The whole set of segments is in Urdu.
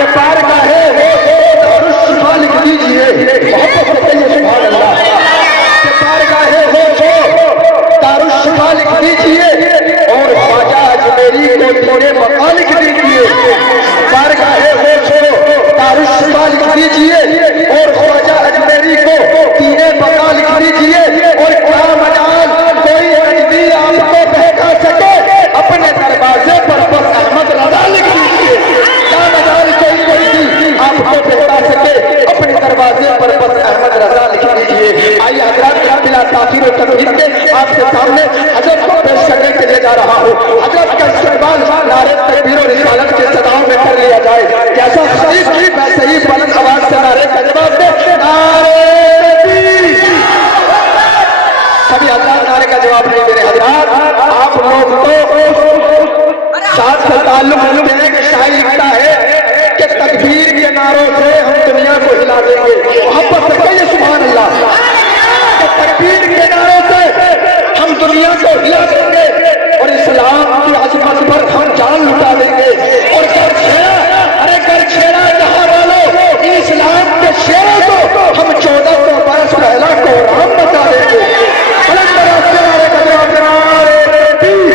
کہ بارگاہ دارالشفا لکھ دیجئے، محبت سے کہیے سبحان اللہ، کہ بارگاہ دارالشفا لکھ دیجئے اور خواجہ اجمیری کو تیرے بقا لکھ دیجئے، بارگاہ دارالشفا لکھ دیجئے اور خواجہ اجمیری کو تیرے بقا لکھ دیجئے، اور کیا مجال کوئی اجمی آپ کو بہکا سکے اپنے دروازے پر بس احمد رضا لکھ دیجئے، کیا مجال کوئی آپ کو بہکا سکے اپنے دروازے پر بس احمد رضا لکھ دیجئے۔ آئیے حضرات بلا تاخیر و تمہید کے آپ کے سامنے حضرت کو پیش کرنے کے لیے جا رہا ہوں۔ حضرت کا استقبال نعرے تکبیر و رسالت کے صداؤں میں کر لیا جائے، جیسا صحیح کی میں صحیح بلند آواز سے نعرے کا جواب دے، نعرے تکبیر۔ سبھی حضرات نعرے کا جواب نہیں دے رہے۔ حضرات آپ لوگ تو ساتھ سے تعلق رکھتے ہیں کہ شاعر لکھتا ہے کہ تکبیر کے نعروں سے ہم دنیا کو ہلا دیں گے، محبت سے کہیے سبحان اللہ، کہ تکبیر کے نعروں سے ہم دنیا کو ہلا دیں گے اور اسلام کی عظمت پر ہم جان لٹا دیں گے، اور گر چھیڑا، ارے گر چھیڑا جہاں والوں اسلام کے شیروں کو ہم 1400 برس پہلا قرآن بتا دیں گے۔ بلند آواز سے نعرے کا جواب دے، نعرے تکبیر،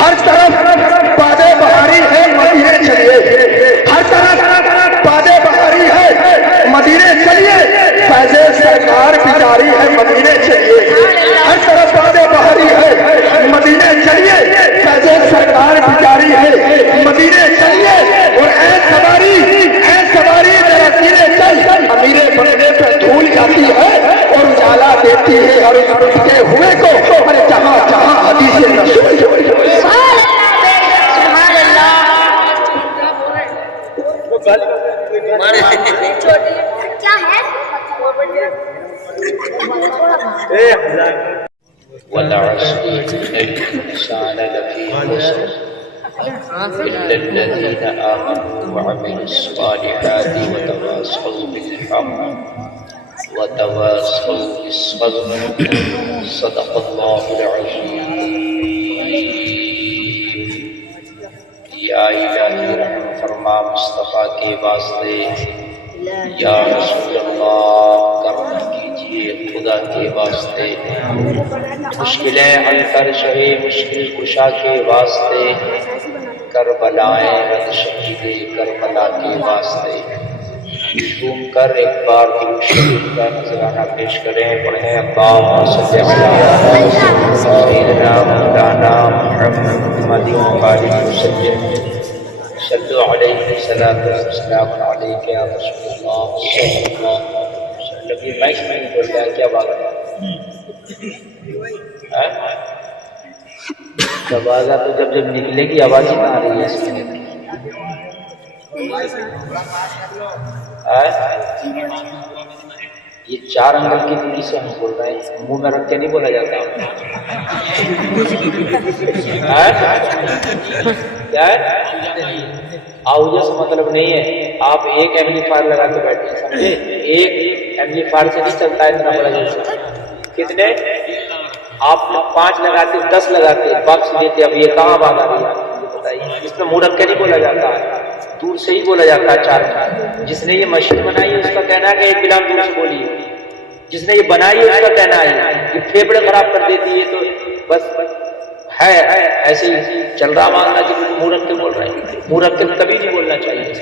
ہر طرف باد بہاری ہے مدینے چلیے، ہر طرف باد بہاری ہے مدینے چلیے، فیض سرکار بھی جاری ہے مدینے چلیے، ہر طرف باد بہاری ہے مدینے چلیے، فیض سرکار بھی جاری ہے مدینے چلیے، اور اے سواری ذرا سینے چل، امیر بننے پہ دھول جاتی ہے اور اجالا دیتی ہے اور اس رشتے ہوئے کو، ارے جہاں جہاں حدیث رسول والعصر إن الإنسان لفي خسر إلا الذين آمنوا وعملوا الصالحات وتواصوا بالحق وتواصوا بالصبر صدق الله العظيم۔ یا الہی رحم فرما مصطفیٰ کے واسطے، یا رسول اللہ کرم کیجئے خدا کے واسطے، مشکلیں حل کر شہے مشکل کشا کے واسطے، کربلائیں رد شہید کربلا کے واسطے، جھوم کر ایک بار درود شریف کا نذرانہ پیش کریں، پڑھیں اللہم صلی علی سیدنا مولانا محمد وآلہ وسلم، صلو علیہ الصلاۃ والسلام علیک یا رسول اللہ صلی اللہ علیہ وسلم۔ یہ مائک میں نہیں بول رہا ہے، کیا بات ہے؟ آواز تو جب جب نکلے گی آواز ہی نہ آ رہی ہے اس میں۔ یہ 4 انگل کی دوری سے ہم بول رہے ہیں، منہ میں رکھ کے نہیں بولا جاتا۔ کیا ہے؟ آؤجا سے مطلب نہیں ہے، آپ ایک ایمپلیفائر لگا کے بیٹھے سمجھے، ایک ایمپلیفائر سے نہیں چلتا ہے اتنا بڑا جلسہ۔ کتنے؟ آپ 5 لگاتے 10 لگاتے باکس دیتے، اب یہ کہاں بات آ رہی ہے بتائیے؟ اس میں منہ رکھ کے نہیں بولا جاتا ہے، دور سے ہی بولا جاتا ہے 4۔ جس نے یہ مشین بنائی ہے اس کا کہنا ہے کہ ایک بلان دور سے بولیے، جس نے یہ بنائی ہے اس کا کہنا ہے یہ پھیپڑے خراب کر دیتی ہے، تو بس ہے ایسے ہی چل رہا معاملہ کہ منہ رکھ کے بول رہے ہیں۔ منہ رکھ کے کبھی نہیں بولنا چاہیے،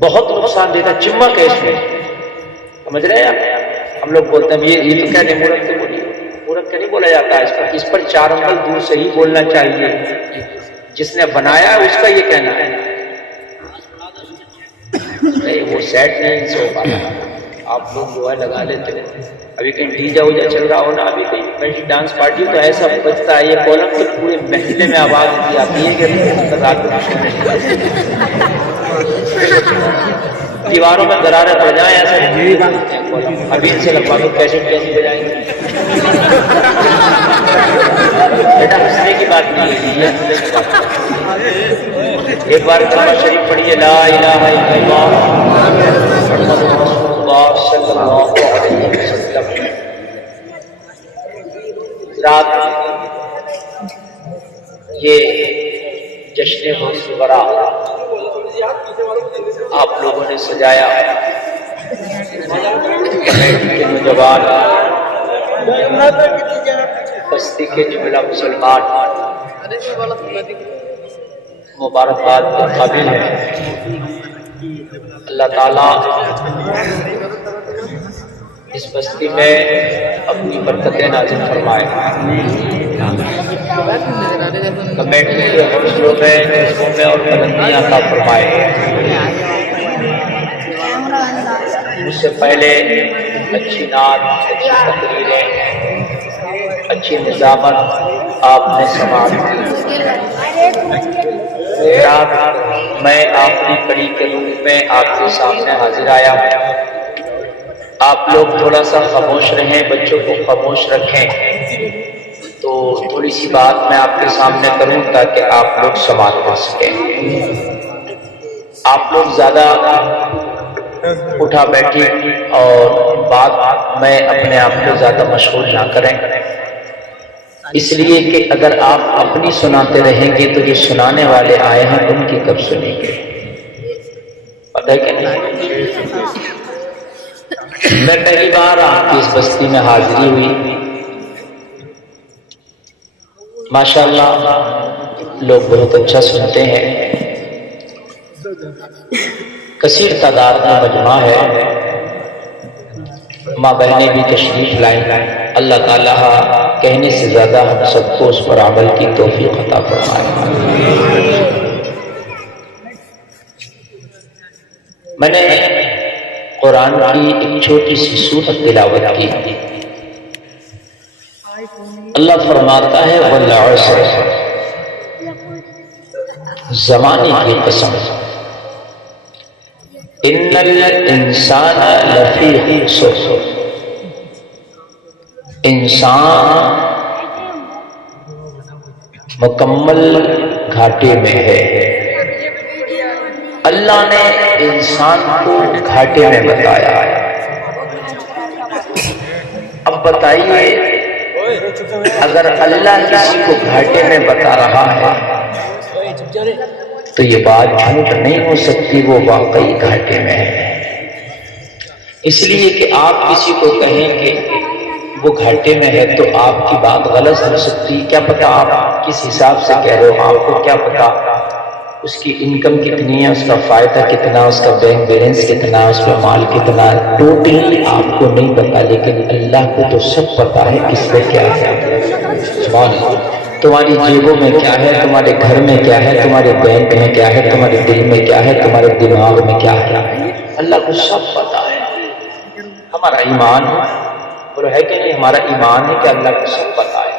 بہت نقصان دیتا، چمک ہے اس میں، سمجھ رہے ہیں؟ ہم لوگ بولتے ہیں یہ تو کہتے ہیں منہ رکھ کے بولیے، منہ رکھ کے نہیں بولا جاتا ہے، اس پر 4 انگل دور سے ہی بولنا چاہیے، جس نے بنایا ہے اس کا یہ کہنا ہے۔ وہ سیٹ نہیں سے ہو پاتا، آپ لوگ جو ہے لگا لیتے ہیں۔ ابھی کہیں ڈی جے وجہ چل رہا ہو نا، ابھی کہیں ڈانس پارٹی تو ایسا بجتا ہے، یہ کولم تو پورے محلے میں آواز دی آتی ہے کہ رات دیواروں میں دراریں پڑ جائیں، ایسا ابھی ان سے لگوا کے کیسے بجائیں گے۔ بیٹا ہنسنے کی بات نہیں ہے، یہ ہنسنے کی بات نہیں۔ ایک بار کلمہ شریف پڑھیے، لا الہ الا اللہ محمد رسول اللہ صلی اللہ علیہ وسلم۔ رات یہ جشن منصورہ آپ لوگوں نے سجایا، کمیٹی کے نوجوان، بستی کے جملہ مسلمان مبارکباد کے قابل ہیں۔ اللہ تعالیٰ اس بستی میں اپنی برکتیں نازل فرمائے، کمیٹی کے حوصلوں میں، جذبوں میں اور بلندیاں عطا فرمائے۔ اس سے پہلے اچھی نعت، اچھی تقریریں، اچھی نظامت آپ نے سماعت کی۔ رات میں آخری کڑی کے روپ میں آپ کے سامنے حاضر آیا۔ آپ لوگ تھوڑا سا خاموش رہیں، بچوں کو خاموش رکھیں، تو تھوڑی سی بات میں آپ کے سامنے کروں تاکہ آپ لوگ سماعت کر سکیں۔ آپ لوگ زیادہ اٹھا بیٹھی اور بات میں اپنے آپ کو زیادہ مشغول نہ کریں، اس لیے کہ اگر آپ اپنی سناتے رہیں گے تو جو سنانے والے آئے ہیں ان کی کب سنیں گے؟ پتہ ہے کہ نہیں؟ میں پہلی بار آپ کی اس بستی میں حاضری ہوئی، ماشاءاللہ لوگ بہت اچھا سنتے ہیں، کثیر تعداد میں مجمع ہے، ماں بہنیں بھی تشریف لائیں۔ اللہ تعالیٰ کہنے سے زیادہ ہم سب کو اس پر عمل کی توفیق عطا فرمائے۔ میں نے قرآن کی ایک چھوٹی سی سورت تلاوت کی۔ اللہ فرماتا ہے والعصر، زمانے کی قسم، ان الانسان لفی خسر، انسان مکمل گھاٹے میں ہے۔ اللہ نے انسان کو گھاٹے میں بتایا۔ اب بتائیے اگر اللہ کسی کو گھاٹے میں بتا رہا ہے تو یہ بات جھوٹ نہیں ہو سکتی، وہ واقعی گھاٹے میں ہے۔ اس لیے کہ آپ کسی کو کہیں کہ وہ گھاٹے میں ہے تو آپ کی بات غلط ہو سکتی، کیا پتا آپ کس حساب سے کہہ رہے ہو، آپ کو کیا پتا اس کی انکم کتنی ہے، اس کا فائدہ کتنا، اس کا بینک بیلنس کتنا، اس کا مال کتنا، ٹوٹلی آپ کو نہیں پتا، لیکن اللہ کو تو سب پتا ہے کس پہ کیا ہے۔ تمہاری جیبوں میں کیا ہے، تمہارے گھر میں کیا ہے، تمہارے بینک میں کیا ہے، تمہارے دل میں کیا ہے، تمہارے دماغ میں کیا ہے، اللہ کو سب پتا ہے۔ ہمارا ایمان بولو ہے کہ نہیں، ہمارا ایمان ہے کہ اللہ کو سب پتا ہے۔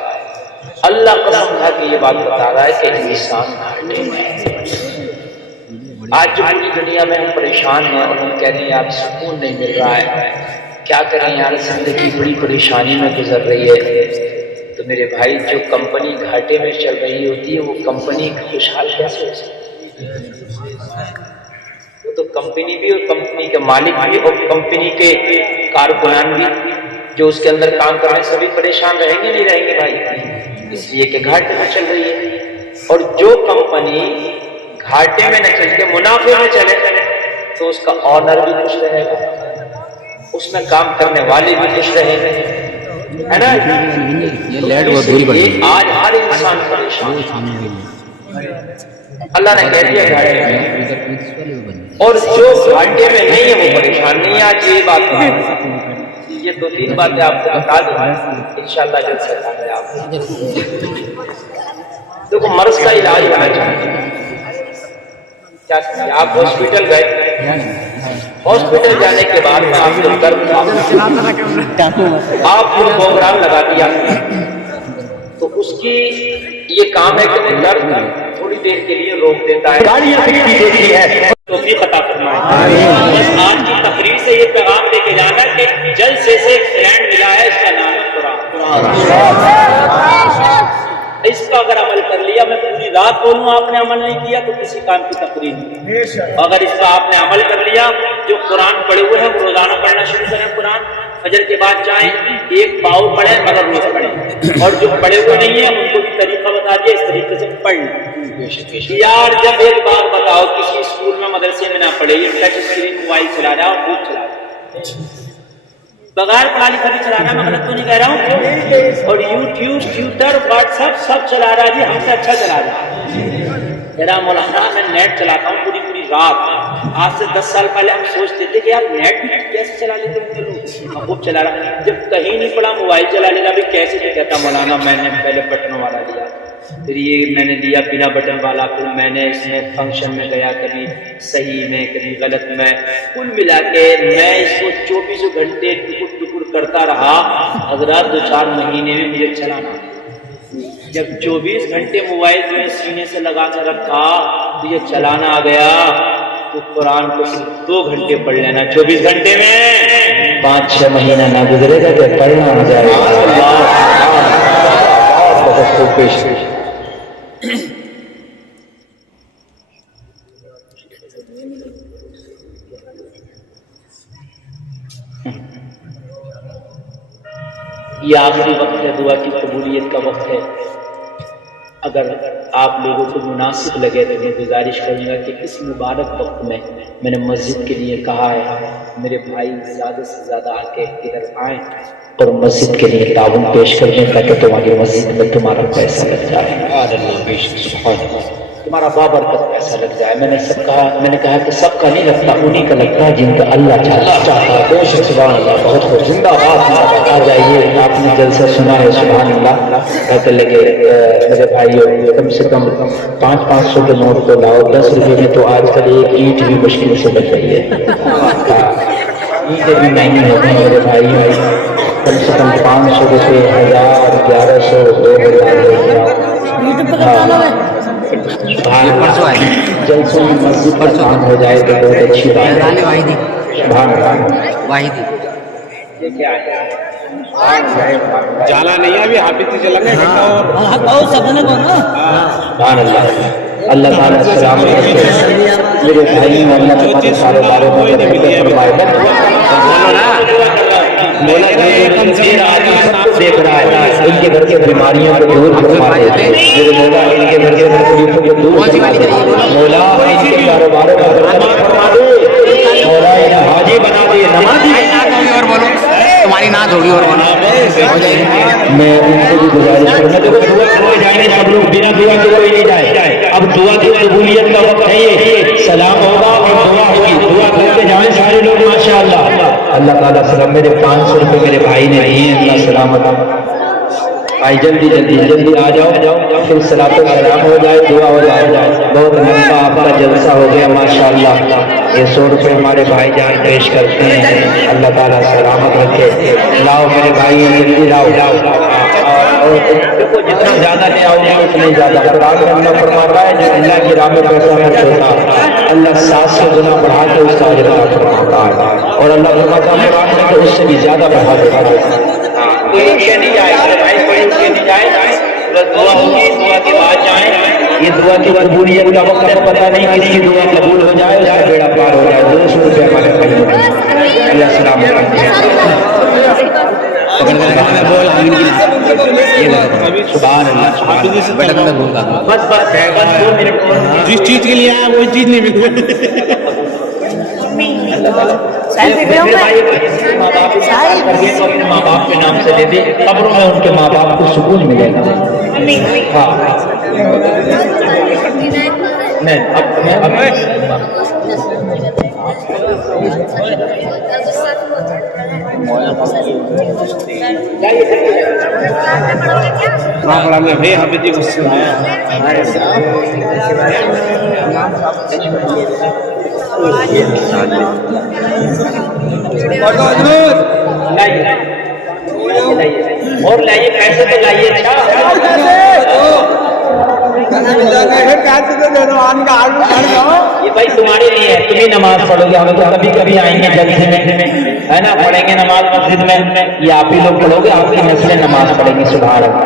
اللہ قسم کھا کے یہ بات بتا رہا ہے کہ انسان گھاٹے میں ہے۔ آج جو پوری دنیا میں ہم پریشان ہیں اور ہم کہہ رہے ہیں یار سکون نہیں مل رہا ہے، کیا کریں یار، زندگی بڑی پریشانی میں گزر رہی ہے، تو میرے بھائی جو کمپنی گھاٹے میں چل رہی ہوتی ہے وہ کمپنی خوشحال کیسے ہو سکتی ہے؟ وہ تو کمپنی بھی اور کمپنی کے مالک بھی اور کمپنی کے کارکنان بھی جو اس کے اندر کام کر رہے ہیں سبھی پریشان رہیں گے نہیں رہیں گے بھائی، اس لیے کہ گھاٹے میں چل رہی ہے۔ اور جو کمپنی گھاٹے میں نہ چل کے منافع میں چلے تو اس کا آنر بھی خوش رہے گا، اس میں کام کرنے والے بھی خوش رہیں گے، ہے نا؟ آج ہر انسان پریشان، اللہ نے کہہ دیا گھاٹے میں، اور جو گھاٹے میں نہیں ہے وہ پریشان نہیں ہے۔ آج یہ بات ہے، یہ دو تین باتیں آپ کو بتا دوں، انشاءاللہ جلد سے کام آپ دیکھو مرض کا علاج ہونا چاہیے۔ کیا آپ ہاسپٹل گئے، ہاسپٹل جانے کے بعد میں آپ کو درد آپ کو پروگرام لگا دیا تو اس کی یہ کام ہے کہ وہ درد تھوڑی دیر کے لیے روک دیتا ہے، گاڑیاں دیکھی ہے توفیق عطا فرمائے۔ بس آج کی تقریر سے یہ پیغام لے کے جانا کہ جلسے سے ایک فرینڈ ملا ہے، اس کا نام ہے قرآن۔ جس کا اگر عمل کر لیا، میں پوری رات بولوں آپ نے عمل نہیں کیا تو کسی کام کی تقریر نہیں. اگر اس کا آپ نے عمل کر لیا، جو قرآن پڑھے ہوئے ہیں وہ روزانہ پڑھنا شروع کریں. قرآن فجر کے بعد چاہیں ایک پاؤ پڑھیں مگر روز پڑھیں، اور جو پڑھے ہوئے نہیں ہیں ان کو بھی طریقہ بتا دیا اس طریقے سے پڑھ لیں. یار جب ایک بات بتاؤ، کسی اسکول میں مدرسے میں نہ پڑھے، یہ ٹچ اسکرین موبائل چلا رہا ہے اور خوب چلا رہا ہے، بغیر پڑھا لکھا بھی چلا رہا ہے، میں غلط تو نہیں کہہ رہا ہوں. اور یوٹیوب، ٹویٹر، واٹس ایپ سب چلا رہا ہے جی، ہم سے اچھا چلا رہا ہے. میرا مولانا میں نیٹ چلاتا ہوں پوری رات. آج سے 10 سال پہلے ہم سوچتے تھے کہ یار نیٹ بھی کیسے چلا لیتے ہیں لوگ، خوب چلا رہا. جب کہیں نہیں پڑا موبائل چلا لینا بھی کیسے، تو کہتا مولانا میں نے پہلے بٹن والا لیا، پھر یہ میں نے لیا بنا بٹن والا، پھر میں نے اس میں فنکشن میں گیا، کبھی صحیح میں کبھی غلط میں، کل ملا کے میں اس کو 24 گھنٹے ٹکر ٹکر کرتا رہا. حضرات 2-4 مہینے میں مجھے چلانا، جب 24 گھنٹے موبائل میں سینے سے لگا کر رکھا مجھے چلانا آ گیا، تو قرآن کو صرف 2 گھنٹے پڑھ لینا 24 گھنٹے میں، 5-6 مہینہ نہ گزرے گا کہ پڑھنا آ جائے گا. بہت خوب پیش. یہ آخری وقت ہے، دعا کی قبولیت کا وقت ہے. اگر آپ لوگوں کو مناسب لگے تو میں گزارش کروں گا کہ اس مبارک وقت میں نے مسجد کے لیے کہا ہے میرے بھائی زیادہ سے زیادہ آ کے ادھر آئیں اور مسجد کے لیے تعاون پیش کریں تاکہ تمہاری مسجد میں تمہارا پیسہ لگ جائے، تمہارا بابرکت پیسہ لگ جائے. میں نے کہا کہ سب کا نہیں لگتا، انہی کا لگتا ہے جن کا اللہ چاہتا ہے. سبحان اللہ، بہت خوش. زندہ باد. آ جائیے، آپ نے جلسہ سنا ہے، سبحان اللہ. کہتے لگے میرے بھائیوں کم سے کم 500 کے نوٹ تو لاؤ، 10 روپے میں تو آج کل ایک اینٹ بھی مشکل سے بچ رہی ہے. اینٹیں بھی مہنگی ہوتی ہیں میرے بھائی. کم سے کم 500 روپے، 1000، 1100، 2000. جلسوں میں مسجد پر کام ہو جائے تو بہت اچھی بات ہے. جانا نہیں ہے ابھی، حافظ سے چلا گیا. اللہ تعالیٰ سلامت رکھے میرے بھائی، اللہ تمہارے کاروباروں میں برکت فرمائے. دیکھ رہا ہے ان کے گھر کی بیماریوں کو دور فرمائے. میرے مولا ان کے گھر کے تکلیفوں کو دور فرمائے. مولا ان کے کاروباروں کا برکت فرما دے. مولا انہیں حاجی بنا دے، نمازی. تمہاری نہ تھوڑی اور بنا میں ان سے بھی گزارش کرنا کہ سب لوگ بنا دعا کے کوئی نہیں جائے. اب دعا کی قبولیت کا وقت ہے. یہ سلام ہوگا اور دعا ہوگی. دعا کر کے جائیں سارے لوگ ماشاءاللہ. اللہ تعالیٰ سلام. میرے 500 روپے میرے بھائی نے دیے ہیں، اللہ سلامت. بھائی جلدی آ جاؤ، پھر صلاۃ و سلام ہو جائے، دعا ہو جائے. بہت لمبا آپ کا جلسہ ہو گیا ماشاءاللہ. یہ 100 روپے ہمارے بھائی جان پیش کرتے ہیں، اللہ تعالیٰ سلامت رکھے. لاؤ میرے بھائی، جلدی لاؤ. اور دیکھو جتنا زیادہ لے آؤ گے اتنا زیادہ. قرآن میں اللہ فرماتا ہے جو اللہ کی راہ میں پیسہ خرچ ہوتا ہے اللہ 700 گنا بڑھا کے اس کا اجر عطا فرماتا ہے. اور اللہ فرماتا ہے قرآن میں کہ اس سے بھی زیادہ بڑھا دیتا ہے. نہیں جائے دعا ہوگی، دعا کے بعد جائیں. یہ دعا کی قبولیت کا وقت ہے، پتہ نہیں کس کی دعا قبول ہو جائے، اس کا بیڑا پار ہو جائے. 200 روپے ہمارے بھائی. اللہ سلام جس چیز کے لیے آیا وہی چیز نہیں ملتی. ماں باپ کے نام سے لے دے، قبروں میں ان کے ماں باپ کو سکون ملے گا. حافظ جی کو سنایا اور لائیے پیسے تو لائیے. یہ بھائی تمہارے لیے ہے، تم ہی نماز پڑھو گے. ہمیں تو کبھی کبھی آئیں گے جلسے میں، ہے نا، پڑھیں گے نماز مسجد میں. یہ آپ ہی لوگ پڑھو گے، آپ کی نسلیں نماز پڑھیں گی. سبحان اللہ.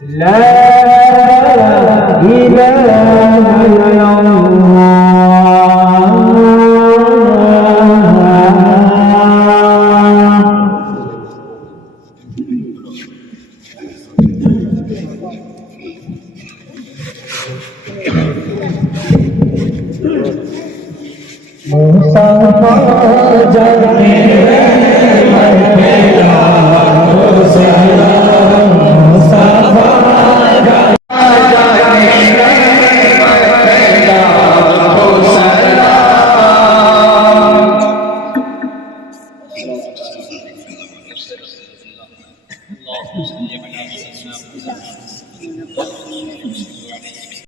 لا إله إلا الله